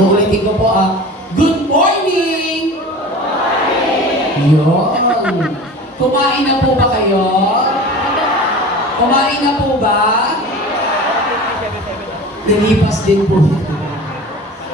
Uulitin ko po good morning! Yun. Kumain na po ba kayo? Kumain na po ba? Nilipas din po.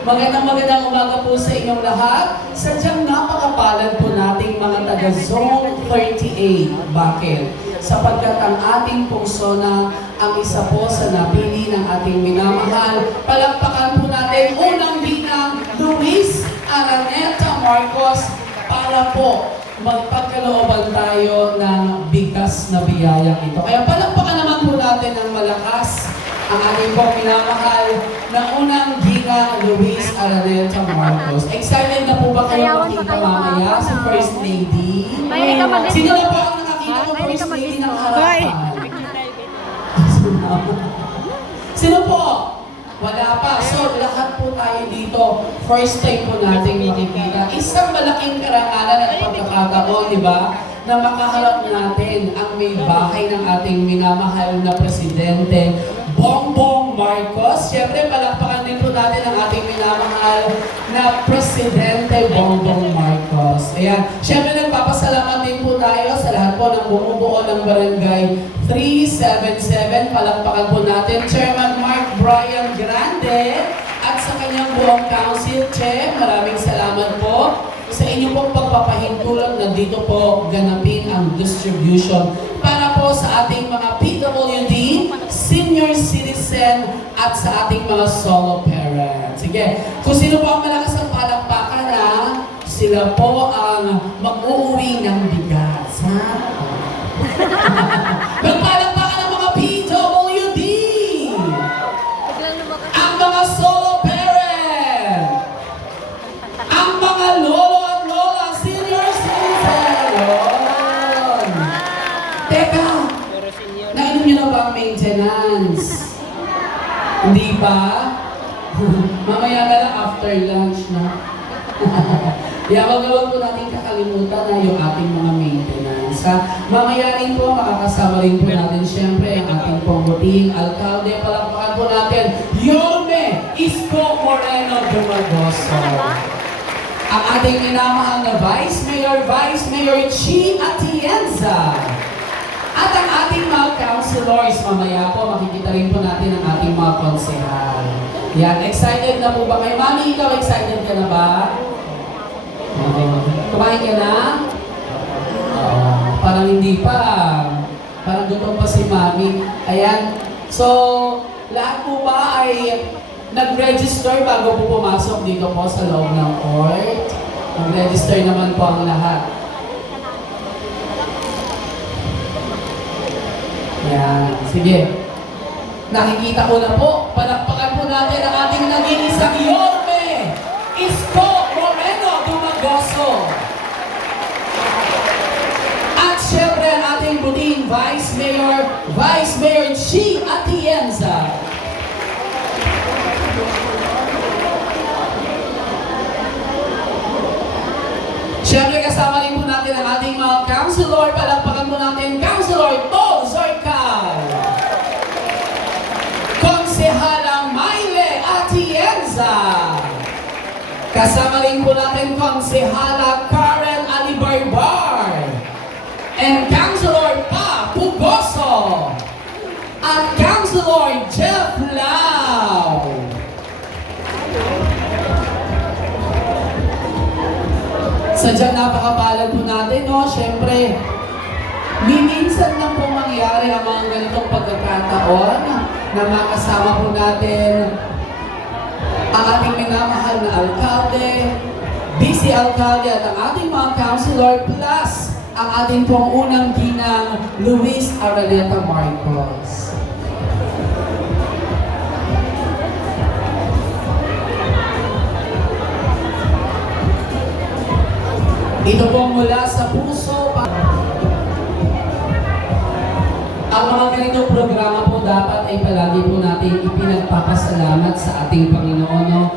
Magandang umaga po sa inyong lahat. Sadyang napakapalad po nating mga taga-Zone 38. Bakit? Sapagkat ang ating pungsona ang isa po sa napili ng ating minamahal. Palakpakan po natin unang ginang Luis Araneta Marcos para po magpagkalooban tayo ng bigas na biyayang ito. Kaya palakpakan naman po natin ng malakas ang ating pong minamahal na unang ginang Luis Araneta Marcos. Excited na po ba kayo makita mamaya si First Lady? Sino na po ang nakakita ko First Lady ng harapan? Sino po? Wala pa. So, lahat po tayo dito, first time po natin makikita. Isang malaking karangalan at pagkakataon, di ba? Na makaharap natin ang may bahay ng ating minamahal na Presidente, Bongbong Marcos. Siyempre, palakpakan din po natin ang ating minamahal na Presidente Bongbong Marcos. Ayan. Siyempre, nagpapasalamat din po tayo sa lahat po ng bumubuo ng Barangay 377. Palakpakan po natin Chairman Mark Brian Grande at sa kanyang buong council. Che, maraming salamat po sa inyong pong pagpapahintulot na dito po ganapin ang distribution para po sa ating mga PWD, senior citizen, at sa ating mga solo parents. Sige, kung sino po ang malakas ang palakpakan na, sila po ang mag-uuwi ng bigas. Ha? Magpalakpakan ang mga PWD! Ang mga solo parent! Ang mga lolo at lola, senior citizen! Yun! Teka! Nainom nyo na ba ang maintenance? Hindi pa? Mamaya na lang after lunch na. Kaya wag po natin kakalimutan na yung ating mga maintenance. Mamaya rin po, makakasama rin po natin siyempre ang ating pongbuting alkalde. Palakpakan po natin, Yorme Isko Moreno Dumagoso. Ang ating minamahal na Vice Mayor Chi Atienza. At ang ating mga councilors, mamaya po, makikita rin po natin ang ating mga konsehal. Yan, excited na po ba kayo? Mami, ikaw excited ka na ba? Kumain ka na? Parang hindi pa. Parang gutom pa si Mami. Ayan. So, lahat po ba ay nag-register bago po pumasok dito po sa loob ng court? Nag-register naman po ang lahat. Ayan. Sige. Nakikita ko na po. Palakpakan po natin ang ating naging isang Yorme Isko Moreno Dumagoso. At syempre ang ating buting Vice Mayor Chi Atienza. Syempre kasama rin po natin ang ating mga councilor. Palakpakan po natin Councilor Tol Zorcal. Konsehala Mayle Atienza. Kasama rin po natin Konsehala Karen Alibarbar. And Councilor Pa Pugoso. At Councilor Jeff Lau. Sadyang napakapalad po natin, no? Siyempre, minsan lang po mangyari ang mga ganitong pagkakataon na makasama po natin ang ating minamahal na alkalde, busy alkalde at ang ating mga councilor plus ang ating pong unang ginang Luis Araneta Marcos. Ito po mula sa puso. Ang mga ganitong programa po dapat ay palagi po natin ipinagpapasalamat sa ating Panginoon. No?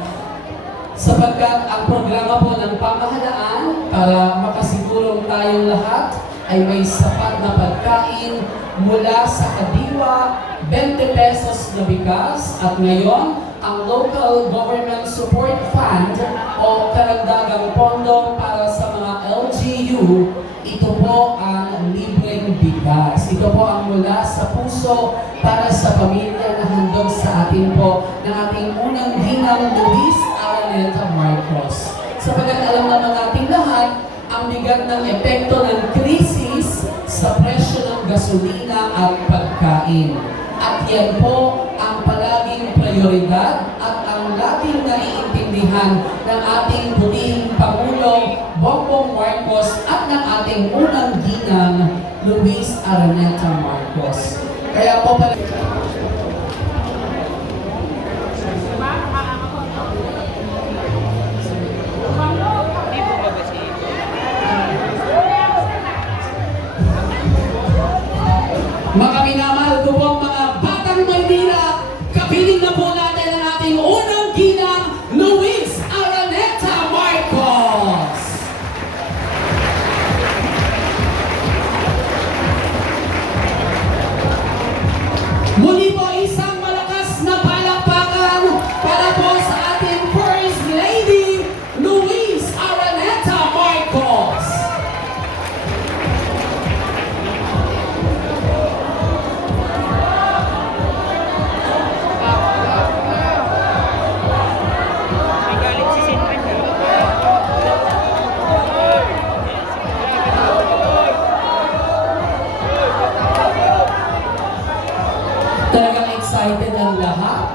Sapagkat ang programa po ng pamahalaan para makasigurong tayong lahat ay may sapat na pagkain mula sa kadiwa, 20 pesos na bigas at ngayon, ang Local Government Support Fund o karagdagang pondo para sa mga LGU, ito po ang libreng bigas. Ito po ang mula sa puso para sa pamilya na handog sa atin po ng ating unang ginang Luis Araneta Marcos. Sapagat alam naman natin lahat, ang bigat ng epekto ng krisis sa presyo ng gasolina at pagkain. At yan po ang palaging prioridad at ang laging naiintindihan ng ating puting Pangulo Bongbong Marcos at ng ating unang ginang Luis Araneta Marcos. Kaya po pala... Mga minamahal ko po mga batang Maynila, kapiling na po natin ang ating unang ginang Luis Araneta Marcos. Muli po isang malakas na palakpakan para po sa ating First Lady Luis Araneta Marcos. Talagang excited ang lahat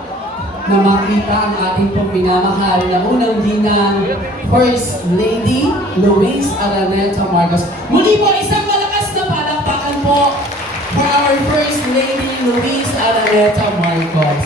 na makita ang ating pong minamahal na unang ginang First Lady Luis Araneta Marcos. Muli po, isang malakas na palakpakan po for our First Lady Luis Araneta Marcos.